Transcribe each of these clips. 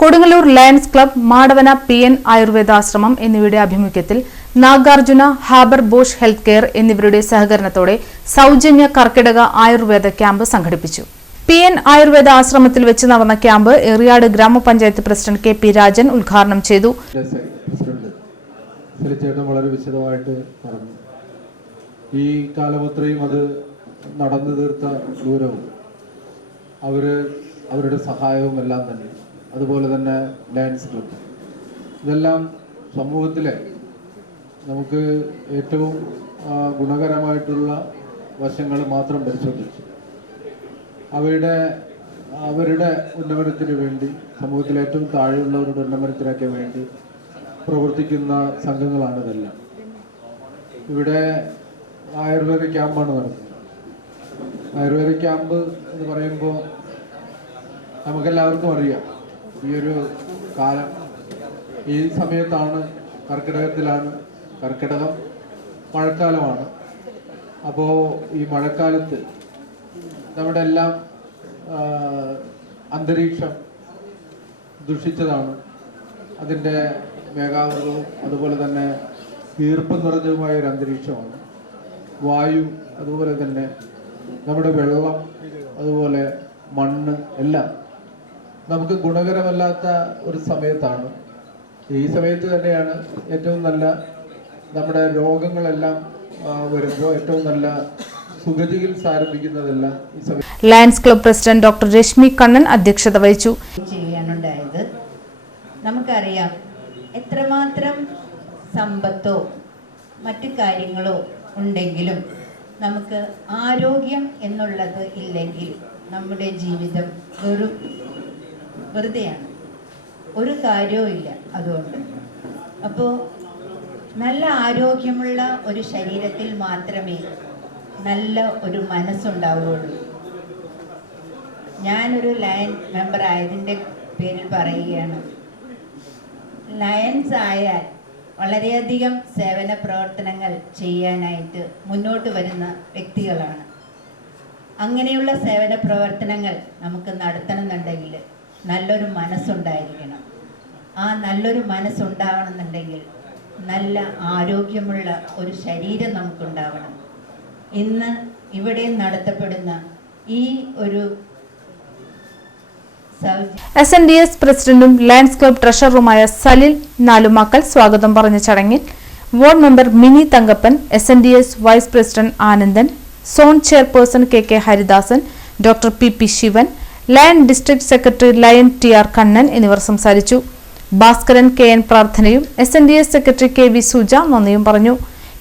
Kodungallur lions club, Madavana PN ആയുർവേദാശ്രമം എന്നിവയുടെ ആഭിമുഖ്യത്തിൽ Nagarjuna, harbour Bosch health care എന്നിവരുടെ സഹകരണത്തോടെ സൗജന്യ കർക്കിടക ആയുർവേദ ക്യാമ്പ് സംഘടിപ്പിച്ചു. PN ആയുർവേദ ആശ്രമത്തിൽ വെച്ച് നടന്ന ക്യാമ്പ് ഏറിയാട് ഗ്രാമപഞ്ചായത്ത് പ്രസിഡന്റ് KP രാജൻ ഉദ്ഘാടനം ചെയ്തു. വളരെ വിശദമായിട്ട് പറഞ്ഞു. ഈ കാലമത്രയും അത് നടന്നു തീർത്ത ദൂരവും അവരുടെ സഹായവും എല്ലാം തന്നെ, അതുപോലെ തന്നെ ലയൺസ് ക്ലബ്, ഇതെല്ലാം സമൂഹത്തിലെ നമുക്ക് ഏറ്റവും ഗുണകരമായിട്ടുള്ള വശങ്ങൾ മാത്രം പരിശോധിച്ചു അവരുടെ ഉന്നമനത്തിന് വേണ്ടി, സമൂഹത്തിലെ ഏറ്റവും താഴെയുള്ളവരുടെ ഉന്നമനത്തിനൊക്കെ വേണ്ടി പ്രവർത്തിക്കുന്ന സംഘങ്ങളാണ് ഇതെല്ലാം. ഇവിടെ ആയുർവേദ ക്യാമ്പാണ് നടക്കുന്നത്. ആയുർവേദ ക്യാമ്പ് എന്ന് പറയുമ്പോൾ നമുക്കെല്ലാവർക്കും അറിയാം, ഈ ഒരു കാലം ഈ സമയത്താണ്, കർക്കിടകത്തിലാണ്. കർക്കിടകം മഴക്കാലമാണ്. അപ്പോൾ ഈ മഴക്കാലത്ത് നമ്മുടെ എല്ലാം അന്തരീക്ഷം ദുഷിച്ചതാണ്. അതിൻ്റെ മേഘാവൃതവും അതുപോലെ തന്നെ ഈർപ്പം നിറഞ്ഞതുമായ ഒരു അന്തരീക്ഷമാണ്. വായു, അതുപോലെ തന്നെ നമ്മുടെ വെള്ളം, അതുപോലെ മണ്ണ് എല്ലാം നമുക്ക് ഗുണകരമല്ലാത്ത ഒരു സമയത്താണ്. ഈ സമയത്ത് തന്നെയാണ് ഏറ്റവും നല്ല നമ്മുടെ രോഗങ്ങളെല്ലാം വരുമ്പോൾ ഏറ്റവും നല്ല സുഖചികിത്സ ആരംഭിക്കുന്നതെല്ലാം ഈ സമയത്ത്. Lions club president doctor Rashmi Kannan അധ്യക്ഷത വഹിച്ചു. ചെയ്യാനുണ്ടായത് നമുക്കറിയാം, എത്രമാത്രം സമ്പത്തോ മറ്റു കാര്യങ്ങളോ ഉണ്ടെങ്കിലും നമുക്ക് ആരോഗ്യം എന്നുള്ളത് ഇല്ലെങ്കിൽ നമ്മുടെ ജീവിതം വെറുതെയാണ്, ഒരു കാര്യവും ഇല്ല. അതുകൊണ്ട് അപ്പോൾ നല്ല ആരോഗ്യമുള്ള ഒരു ശരീരത്തിൽ മാത്രമേ നല്ല ഒരു മനസ്സുണ്ടാവുകയുള്ളൂ. ഞാനൊരു ലയൺ മെമ്പർ ആയതിൻ്റെ പേരിൽ പറയുകയാണ്, ലയൺസ് ആയാൽ വളരെയധികം സേവന പ്രവർത്തനങ്ങൾ ചെയ്യാനായിട്ട് മുന്നോട്ട് വരുന്ന വ്യക്തികളാണ്. അങ്ങനെയുള്ള സേവന പ്രവർത്തനങ്ങൾ നമുക്ക് നടത്തണമെന്നുണ്ടെങ്കിൽ നല്ലൊരു മനസ്സുണ്ടായിരിക്കണം. ആ നല്ലൊരു മനസ്സുണ്ടാവണമെന്നുണ്ടെങ്കിൽ നല്ല ആരോഗ്യമുള്ള ഒരു ശരീരം നമുക്കുണ്ടാവണം. ഇന്ന് ഇവിടെ നടത്തപ്പെടുന്ന ഈ ഒരു SNDS പ്രസിഡന്റും ലയൺസ് ക്ലബ് ട്രഷററുമായ സലിൽ നാലുമാക്കൽ സ്വാഗതം പറഞ്ഞ ചടങ്ങിൽ ward member Mini Thankappan, SNDS vice president Anandan, zone chairperson KK Haridasan, doctor PP Sivan, lion district secretary lion TR Kannan എന്നിവർ സംസാരിച്ചു. ഭാസ്കരൻ KN പ്രാർത്ഥനയും SNDS സെക്രട്ടറി KV സുജ നന്ദിയും പറഞ്ഞു.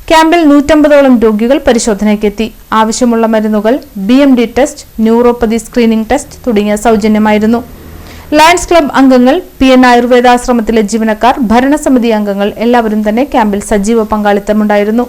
ക്യാമ്പിൽ 150ഓളം രോഗികൾ പരിശോധനയ്ക്കെത്തി. ആവശ്യമുള്ള മരുന്നുകൾ, BMD test, neuropathy screening test തുടങ്ങിയ സൗജന്യമായിരുന്നു. ലയൺസ് ക്ലബ് അംഗങ്ങൾ, PN ആയുർവേദാശ്രമത്തിലെ ജീവനക്കാർ, ഭരണസമിതി അംഗങ്ങൾ എല്ലാവരും തന്നെ ക്യാമ്പിൽ സജീവ പങ്കാളിത്തമുണ്ടായിരുന്നു.